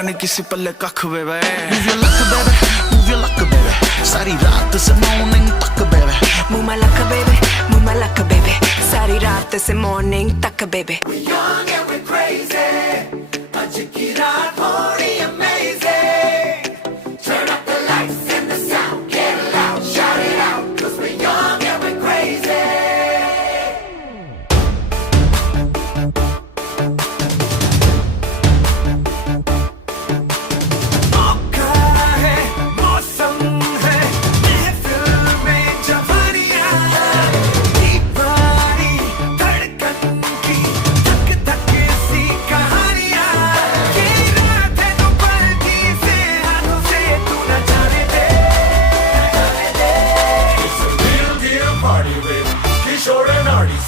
मेरा नहीं किसी पल्ले कख बेबे Move your luck baby, move your luck baby सारी रात से morning तक baby Move my luck baby, move my luck baby सारी रात से morning तक baby We're young and we're crazy आज की रात थोड़ी amazing Turn up the lights and the sound Get loud, shout it out Cause we're young and we're crazy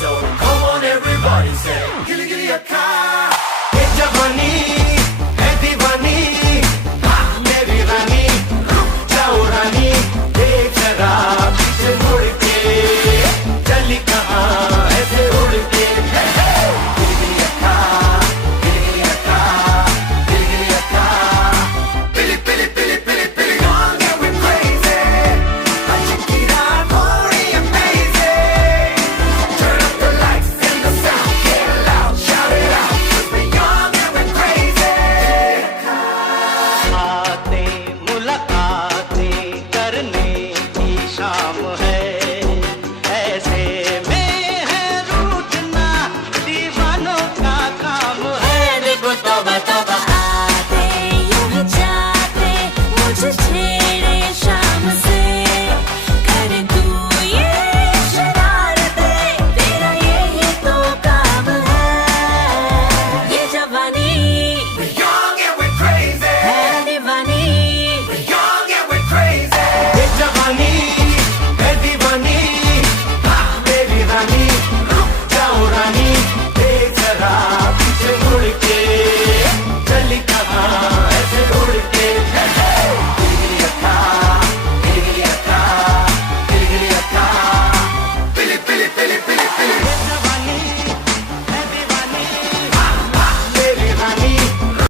So come on everybody say Gilly gilly a car Hey Javani